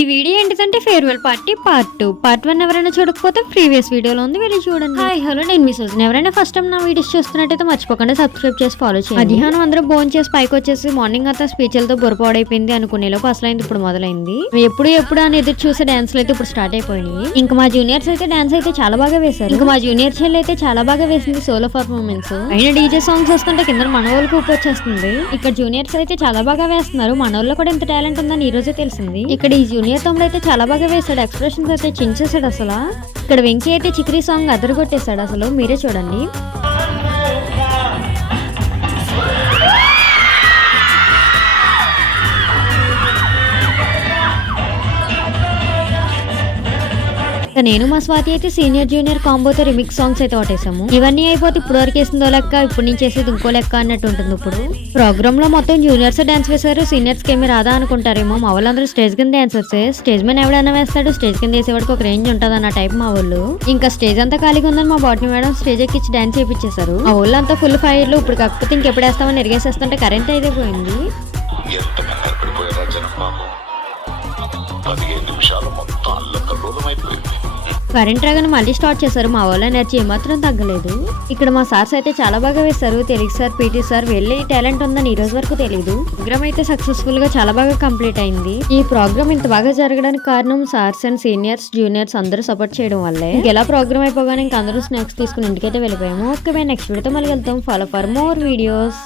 ఈ వీడియో ఏంటిదంటే farewell party part 2. Part 1 ఎవరైనా చూడకపోతే ప్రీవియస్ వీడియోలో ఉంది వెళ్ళి చూడండి. హాయ్ హలో నేను మీ సుజన్. ఎవరైనా ఫస్ట్ టైం నా వీడియోస్ చూస్తున్నట్టయితే మర్చిపోకుండా సబ్స్క్రైబ్ చేసి ఫాలో చేయండి. మధ్యాహ్నం అందరూ భోంచేసి పైకి వచ్చేసి మార్నింగ్ అంతా స్పీచ్లతో బుర్రపాడైపోయింది అనుకునేలోపు అసలైంది ఇప్పుడు మొదలైంది. ఎప్పుడు అని ఎదురు చూసే డాన్స్లు అయితే ఇప్పుడు స్టార్ట్ అయిపోయినాయి. ఇంకా మా జూనియర్స్ అయితే డాన్స్ అయితే చాలా బాగా వేశారు. ఇంకా మా జూనియర్ చెల్లి అయితే చాలా బాగా వేసింది సోలో పర్ఫార్మెన్స్. అయినా డీజే సాంగ్స్ వస్తుంటే కింద మనోళ్ళకి ఊపి వచ్చేస్తుంది. ఇక్కడ జూనియర్స్ అయితే చాలా బాగా వేస్తున్నారు. మనోళ్ళు కూడా ఇంత టాలెంట్ ఉందని ఈ రోజే తెలిసింది. ఇక్కడ ఈ జూనియర్ తమ్ముడు అయితే చాలా బాగా వేశాడు. ఎక్స్ప్రెషన్స్ అయితే చించేశాడు అసలు. ఇక్కడ వెంకీ అయితే చిక్రీ సాంగ్ అదరగొట్టేశాడు అసలు. మీరే చూడండి. నేను మా స్వాతి అయితే సీనియర్ జూనియర్ కాంబోతో రిమిక్స్ సాంగ్స్ అయితే ఒకటేసాము. ఇవన్నీ అయిపోతే ఇప్పుడు వరకు వేసిందో లెక్క, ఇప్పుడు నుంచి చేసేది ఇంకో లెక్క అన్నట్టు ఉంటుంది. ఇప్పుడు ప్రోగ్రామ్ లో మొత్తం జూనియర్స్ డాన్స్ వేశారు. సీనియర్స్ కి ఏమి రాదా అనుకుంటారేమో. మా వాళ్ళందరూ స్టేజ్ కింద డాన్సర్స్. స్టేజ్ మీద ఎవడైనా వేస్తాడు, స్టేజ్ కింద వేసేవాడికి ఒక రేంజ్ ఉంటుంది అన్న టైప్ మా వాళ్ళు. ఇంకా స్టేజ్ అంతా ఖాళీగా ఉందని మా బాటనీ మేడం స్టేజ్ ఎక్కిచ్చి డాన్స్ చేయించేశారు. మా వాళ్ళు అంతా ఫుల్ ఫైర్లు. ఇప్పుడు కాకపోతే ఇంకెప్పుడు వేస్తామని ఎరిగేసేస్తుంటే కరెంట్ అయితే పోయింది. కరెంట్ రాగానే మళ్ళీ స్టార్ట్ చేశారు. మా వాళ్ళ ఎనర్జీ ఏమాత్రం తగ్గలేదు. ఇక్కడ మా సార్స్ అయితే చాలా బాగా వేశారు. తెలుగు సార్, పీటీ సార్ వెళ్ళి టాలెంట్ ఉందని ఈ రోజు వరకు తెలియదు. ప్రోగ్రామ్ అయితే సక్సెస్ఫుల్ గా చాలా బాగా కంప్లీట్ అయింది. ఈ ప్రోగ్రామ్ ఇంత బాగా జరగడానికి కారణం సార్స్ అండ్ సీనియర్స్ జూనియర్స్ అందరూ సపోర్ట్ చేయడం వల్లే. ఇలా ప్రోగ్రామ్ అయిపోగానే ఇంకా అందరూ స్నాక్స్ తీసుకుని ఇంటికైతే వెళ్ళిపోయాము. ఓకే బై, నెక్స్ట్ వీడియోతో మళ్ళీ వెళ్తాం. Follow for more videos.